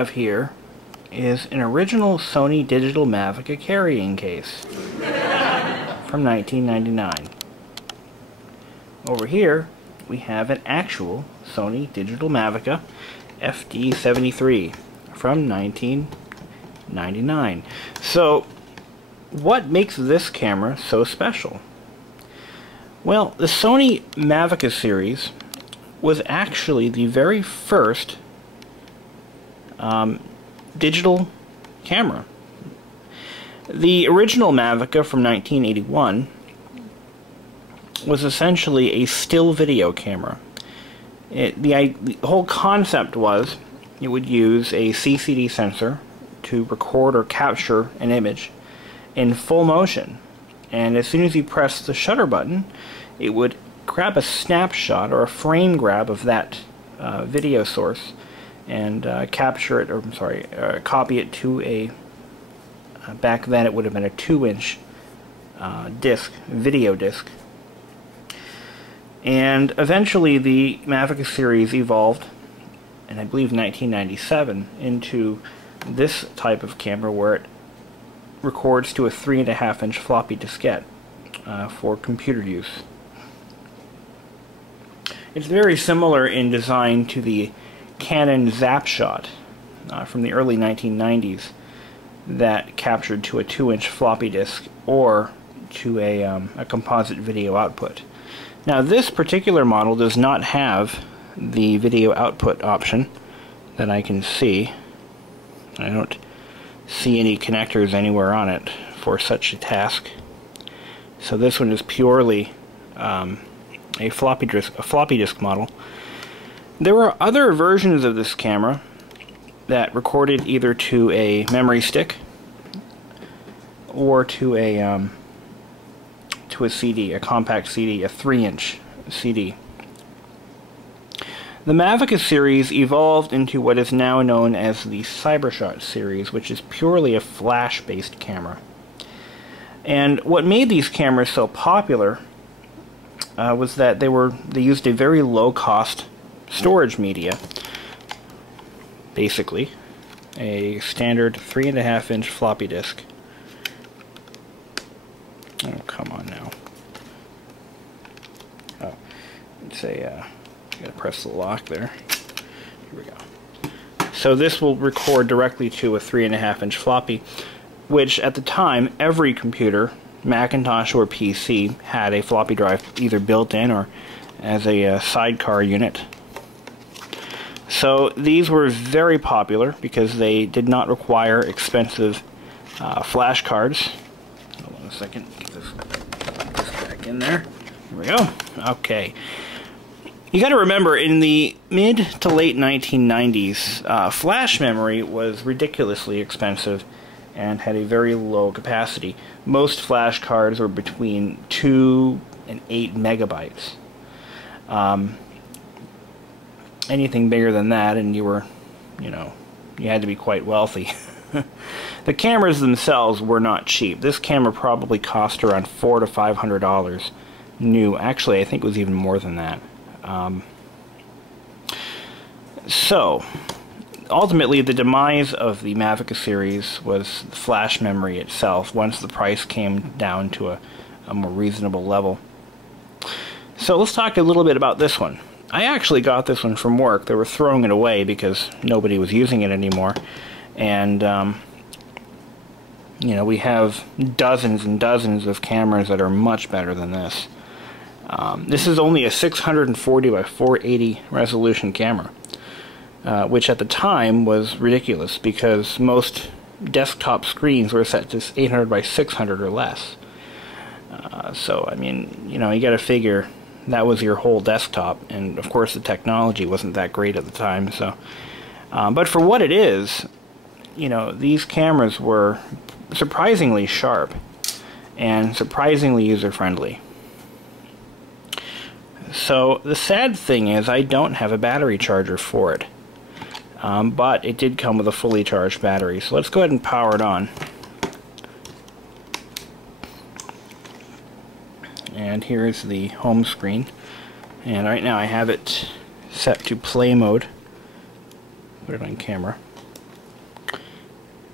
have here is an original Sony digital Mavica carrying case from 1999. Over here we have an actual Sony digital Mavica FD73 from 1999. So what makes this camera so special? Well, the Sony Mavica series was actually the very first digital camera. The original Mavica from 1981 was essentially a still video camera. The whole concept was it would use a CCD sensor to record or capture an image in full motion, and as soon as you press the shutter button, it would grab a snapshot or a frame grab of that video source and capture it, or I'm sorry, copy it to a back then it would have been a 2-inch video disc. And eventually the Mavica series evolved, and I believe 1997, into this type of camera where it records to a 3.5-inch floppy diskette for computer use. It's very similar in design to the Canon Zapshot from the early 1990s that captured to a 2-inch floppy disk or to a composite video output. Now this particular model does not have the video output option that I can see. I don't see any connectors anywhere on it for such a task. So this one is purely a floppy disk model. There were other versions of this camera that recorded either to a memory stick or to a CD, a compact CD, a 3-inch CD. The Mavica series evolved into what is now known as the Cybershot series, which is purely a flash-based camera. And what made these cameras so popular was that they used a very low-cost storage media, basically a standard 3.5-inch floppy disk. Oh, come on now. Oh, it's a gotta press the lock there. Here we go. So this will record directly to a 3.5-inch floppy, which at the time every computer, Macintosh or PC, had a floppy drive either built in or as a sidecar unit. So these were very popular because they did not require expensive flash cards. Hold on a second, get this back in there. Here we go. Okay. You got to remember, in the mid to late 1990s, flash memory was ridiculously expensive and had a very low capacity. Most flash cards were between 2 and 8 megabytes. Anything bigger than that, and you were, you had to be quite wealthy. The cameras themselves were not cheap. This camera probably cost around $400 to $500 new. Actually, I think it was even more than that. So, ultimately, the demise of the Mavica series was the flash memory itself, once the price came down to a more reasonable level. So let's talk a little bit about this one. I actually got this one from work. They were throwing it away because nobody was using it anymore. And, we have dozens and dozens of cameras that are much better than this. This is only a 640 by 480 resolution camera, which at the time was ridiculous because most desktop screens were set to 800 by 600 or less. So, I mean, you got to figure that was your whole desktop, and of course the technology wasn't that great at the time. So, but for what it is, these cameras were surprisingly sharp and surprisingly user-friendly. So the sad thing is I don't have a battery charger for it, but it did come with a fully charged battery. So let's go ahead and power it on. And here is the home screen, and right now I have it set to play mode. Put it on camera.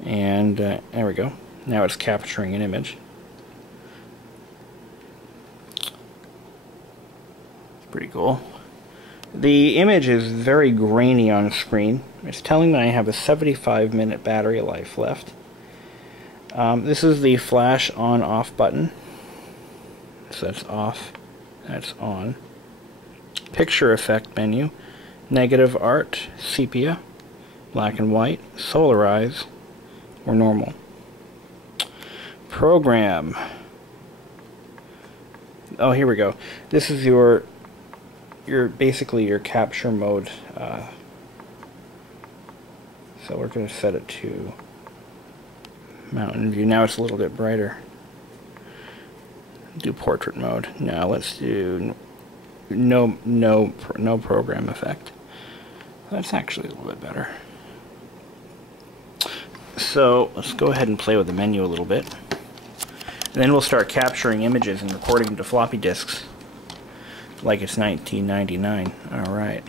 And there we go. Now it's capturing an image. It's pretty cool. The image is very grainy on screen. It's telling me I have a 75-minute battery life left. This is the flash on-off button. So that's off, that's on. Picture effect menu, negative art, sepia, black and white, solarize, or normal. Program. Oh, here we go. This is your basically your capture mode. So we're going to set it to mountain view. Now it's a little bit brighter. Do portrait mode. Now let's do no program effect. That's actually a little bit better. So let's go ahead and play with the menu a little bit. And then we'll start capturing images and recording them to floppy disks like it's 1999. Alright.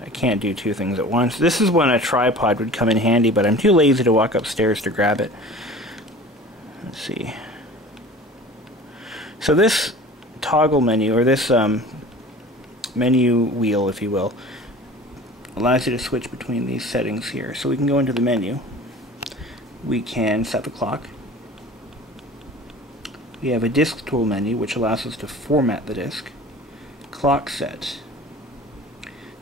I can't do two things at once. This is when a tripod would come in handy, but I'm too lazy to walk upstairs to grab it. Let's see. So this toggle menu, or this menu wheel, if you will, allows you to switch between these settings here. So we can go into the menu. We can set the clock. We have a disk tool menu, which allows us to format the disk. Clock set.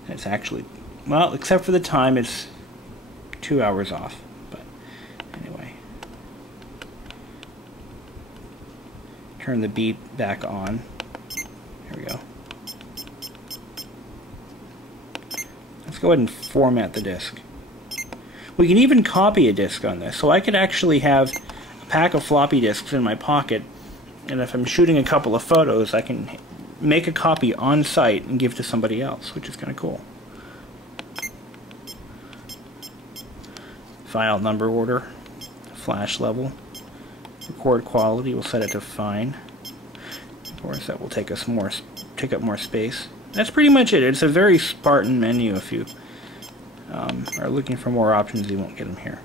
It's actually, well, except for the time, it's 2 hours off. But anyway. Turn the beep back on. Here we go. Let's go ahead and format the disk. We can even copy a disk on this. So I could actually have a pack of floppy disks in my pocket, and if I'm shooting a couple of photos, I can make a copy on site and give to somebody else, which is kind of cool. File number order, flash level, record quality, we'll set it to fine. Of course, that will take up more space. That's pretty much it. It's a very Spartan menu. If you are looking for more options, you won't get them here.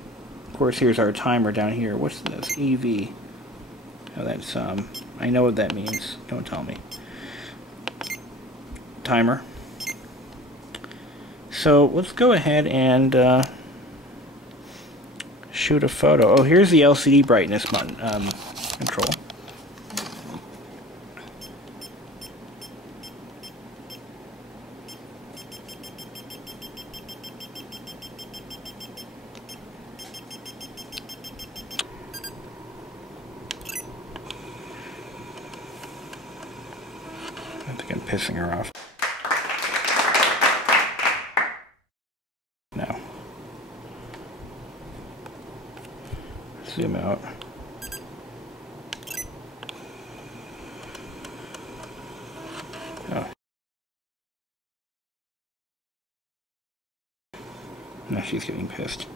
Of course, here's our timer down here. What's this? EV. Oh, that's I know what that means. Don't tell me. Timer. So let's go ahead and shoot a photo. Oh, here's the LCD brightness button control. I think I'm pissing her off. No. Zoom out. Oh. Now she's getting pissed.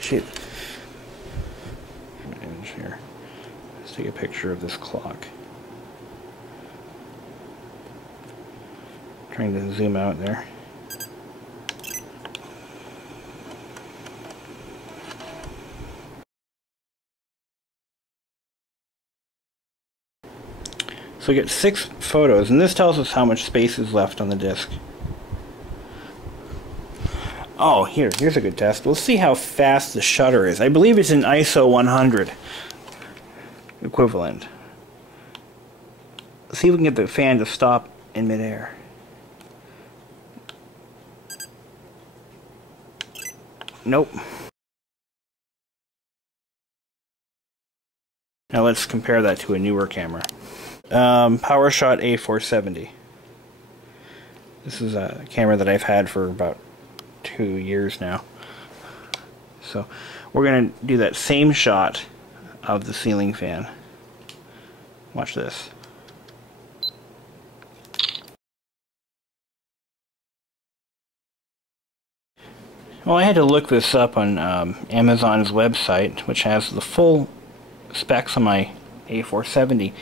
Shit. Image here. Let's take a picture of this clock. Trying to zoom out there. So we get 6 photos, and this tells us how much space is left on the disk. Oh, here's a good test. Let's see how fast the shutter is. I believe it's an ISO 100 equivalent. Let's see if we can get the fan to stop in midair. Nope. Now let's compare that to a newer camera. PowerShot A470. This is a camera that I've had for about 2 years now. So we're going to do that same shot of the ceiling fan. Watch this. Well, I had to look this up on Amazon's website, which has the full specs on my A470.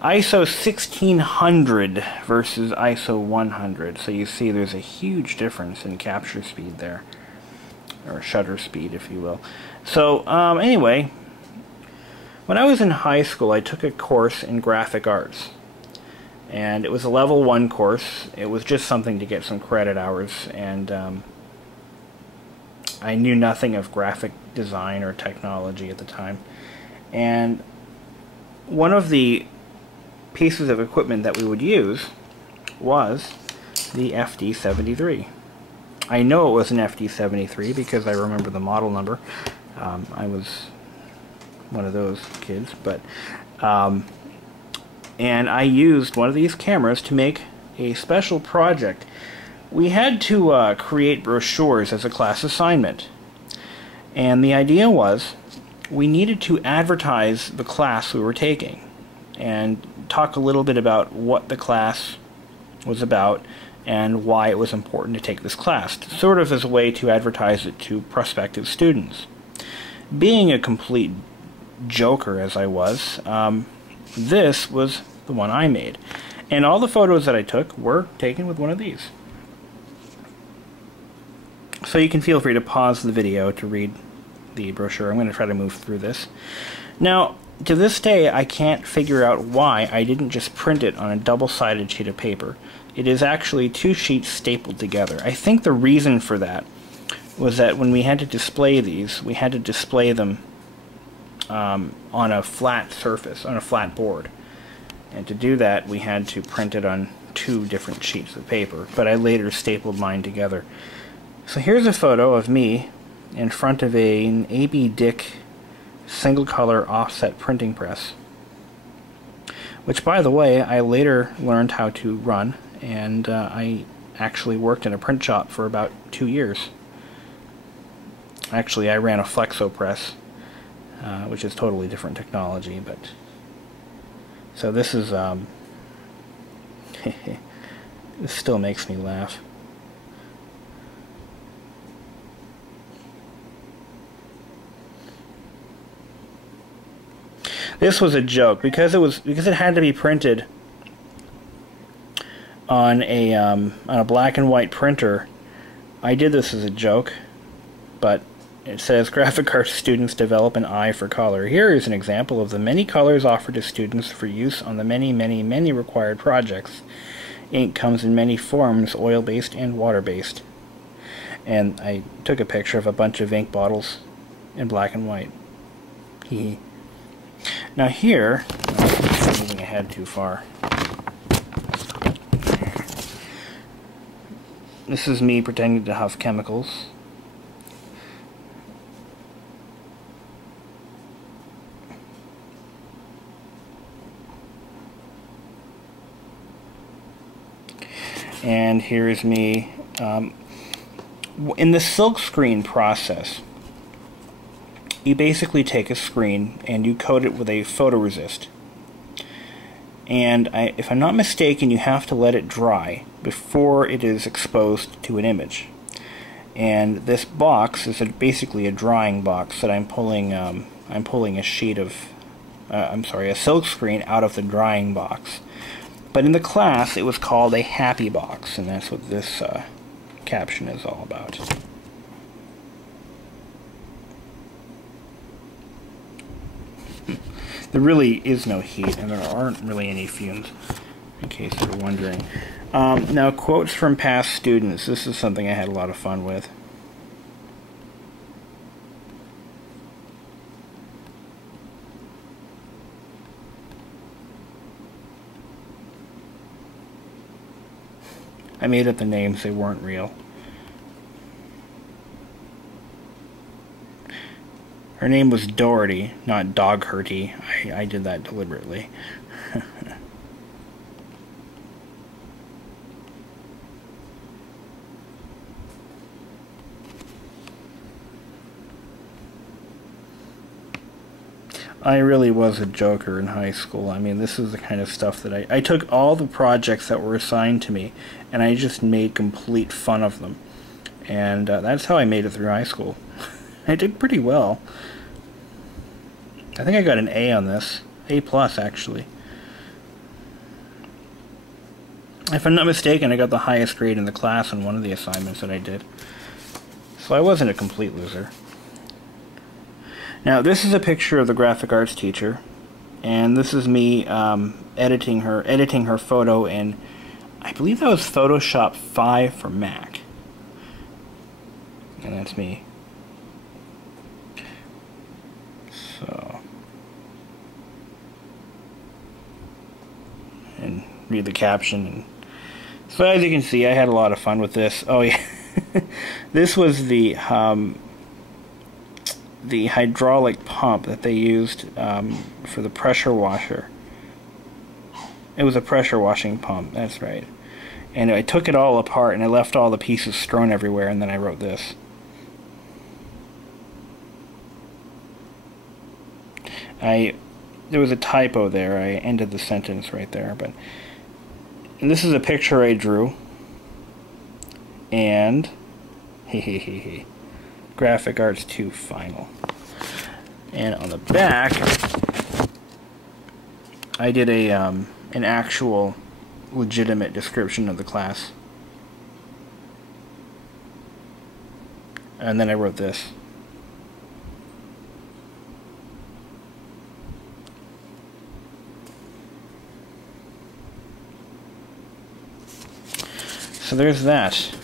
ISO 1600 versus ISO 100. So you see there's a huge difference in capture speed there, or shutter speed, if you will. So anyway, when I was in high school, I took a course in graphic arts. And it was a level 1 course. It was just something to get some credit hours, and I knew nothing of graphic design or technology at the time. And one of the pieces of equipment that we would use was the FD73. I know it was an FD73 because I remember the model number. I was one of those kids, but and I used one of these cameras to make a special project. We had to create brochures as a class assignment, and the idea was we needed to advertise the class we were taking and talk a little bit about what the class was about and why it was important to take this class, sort of as a way to advertise it to prospective students. Being a complete joker as I was, this was the one I made. And all the photos that I took were taken with one of these. So you can feel free to pause the video to read the brochure. I'm going to try to move through this. Now, to this day, I can't figure out why I didn't just print it on a double-sided sheet of paper. It is actually 2 sheets stapled together. I think the reason for that was that when we had to display these, we had to display them on a flat surface, on a flat board. And to do that, we had to print it on 2 different sheets of paper, but I later stapled mine together. So here's a photo of me in front of an A.B. Dick single color offset printing press, which, by the way, I later learned how to run, and I actually worked in a print shop for about 2 years. Actually, I ran a flexo press, which is totally different technology, but so this is this still makes me laugh. This was a joke because it had to be printed on a black and white printer. I did this as a joke, but it says graphic arts students develop an eye for color. Here is an example of the many colors offered to students for use on the many required projects. Ink comes in many forms, oil-based and water-based. And I took a picture of a bunch of ink bottles in black and white. Hee. Now here, I'm moving ahead too far. This is me pretending to huff chemicals. And here is me in the silkscreen process. You basically take a screen and you coat it with a photoresist. And if I'm not mistaken, you have to let it dry before it is exposed to an image. And this box is basically a drying box that I'm pulling a sheet of, a silk screen out of the drying box. But in the class, it was called a happy box, and that's what this caption is all about. There really is no heat, and there aren't really any fumes, in case you're wondering. Now, quotes from past students. This is something I had a lot of fun with. I made up the names, they weren't real. Her name was Doherty, not Dogherty. I did that deliberately. I really was a joker in high school. I mean, this is the kind of stuff that I took all the projects that were assigned to me, and I just made complete fun of them. And that's how I made it through high school. I did pretty well. I think I got an A on this. A plus, actually. If I'm not mistaken, I got the highest grade in the class on one of the assignments that I did. So I wasn't a complete loser. Now, this is a picture of the graphic arts teacher, and this is me editing her photo in, I believe that was Photoshop 5 for Mac. And that's me. So, and read the caption. And so as you can see, I had a lot of fun with this. Oh yeah, this was the hydraulic pump that they used for the pressure washer. It was a pressure washing pump, that's right. And I took it all apart and I left all the pieces strewn everywhere, and then I wrote this. There was a typo there. I ended the sentence right there, and this is a picture I drew, and Graphic Arts 2 Final. And on the back, I did an actual legitimate description of the class. And then I wrote this. So there's that.